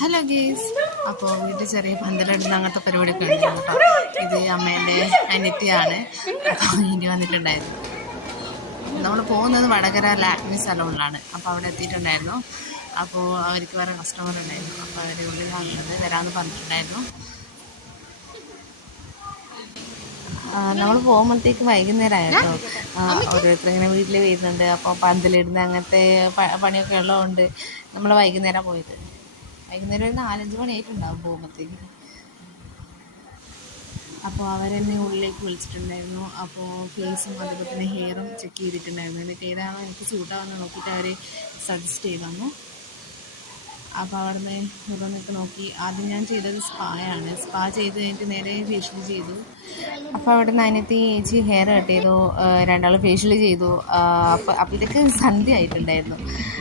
Hello guys, അപ്പോൾ വീട്ടിൽ ചെറിയ പന്തലിടുന്ന അങ്ങനത്തെ പരിപാടിയൊക്കെ ഉണ്ടായിരുന്നു കേട്ടോ. ഇത് അമ്മേൻ്റെ അനിത്യയാണ്. അപ്പോൾ ഇനി വന്നിട്ടുണ്ടായിരുന്നു. നമ്മൾ പോകുന്നത് വടകര ലാക്മി സലൂണിലാണ്. അപ്പോൾ അവിടെ എത്തിയിട്ടുണ്ടായിരുന്നു. അപ്പോൾ അവർക്ക് വേറെ കസ്റ്റമർ ഉണ്ടായിരുന്നു. അപ്പോൾ അവർ ഉള്ളിൽ വന്നത് വരാമെന്ന് പറഞ്ഞിട്ടുണ്ടായിരുന്നു. നമ്മൾ പോകുമ്പോഴത്തേക്ക് വൈകുന്നേരമായിട്ടോ. ഓരോരുത്തർ ഇങ്ങനെ വീട്ടിൽ വരുന്നുണ്ട്. അപ്പോൾ പന്തലിടുന്ന അങ്ങനത്തെ പണിയൊക്കെ ഉള്ളതുകൊണ്ട് നമ്മൾ വൈകുന്നേരം പോയത്. വൈകുന്നേരം ഒരു 4-5 മണിയായിട്ടുണ്ടാവും പോകുമ്പോഴത്തേക്ക്. അപ്പോൾ അവരെന്നെ ഉള്ളിലേക്ക് വിളിച്ചിട്ടുണ്ടായിരുന്നു. അപ്പോൾ ഫേസും അതുപോലെ തന്നെ ഹെയറും ചെക്ക് ചെയ്തിട്ടുണ്ടായിരുന്നു. എന്നിട്ട് ഏതാണോ എനിക്ക് സൂട്ടാവുന്നത് നോക്കിയിട്ട് അവർ സജസ്റ്റ് ചെയ്തു തന്നു. അപ്പോൾ അവിടുന്ന് ഓരോന്നൊക്കെ നോക്കി. ആദ്യം ഞാൻ ചെയ്തത് സ്പായാണ്. സ്പാ ചെയ്ത് കഴിഞ്ഞിട്ട് നേരെ ഫേഷ്യൽ ചെയ്തു. അപ്പോൾ അവിടെ നിന്ന് അതിനകത്ത് ചേച്ചി ഹെയർ കട്ട് ചെയ്തു, 2 ഫേഷ്യൽ ചെയ്തു. അപ്പോൾ ഇതൊക്കെ സന്ധ്യ ആയിട്ടുണ്ടായിരുന്നു.